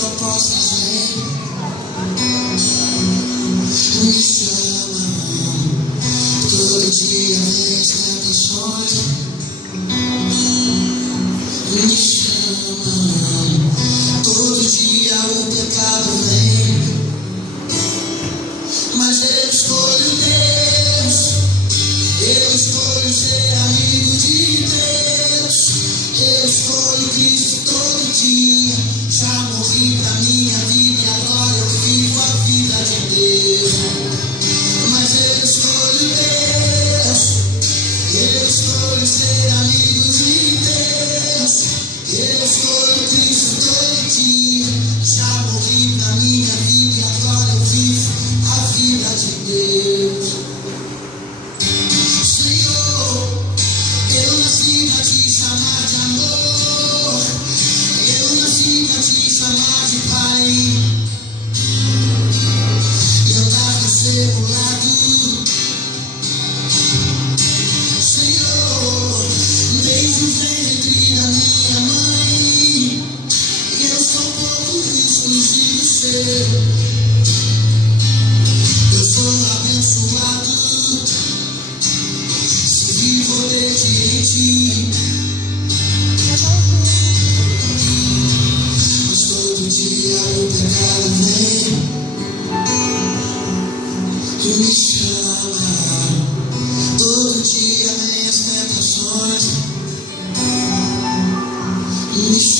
propostas vêm, me chamam. Todo dia vem as tentações, me chamam. Todo dia o pecado vem, mas eu escolho Deus. Eu escolho ser amigo de Deus. Eu escolho Cristo todo dia. Já morri pra minha vida e agora eu vivo a vida de Deus. Mas eu escolho Deus. Eu escolho ser amigo de Deus. Eu escolho Cristo todo dia. Já morri pra minha vida e agora eu vivo a vida de Deus. Senhor, eu nasci pra te chamar de amor. Eu nasci pra te chamar de Pai. E andar do seu lado. Senhor, desde o ventre da minha mãe, eu sou um pouco exclusivo seu. Eu sou abençoado se vivo obediente. Mas todo dia o pecado vem e me chama. Todo dia vem as tentações e me chama.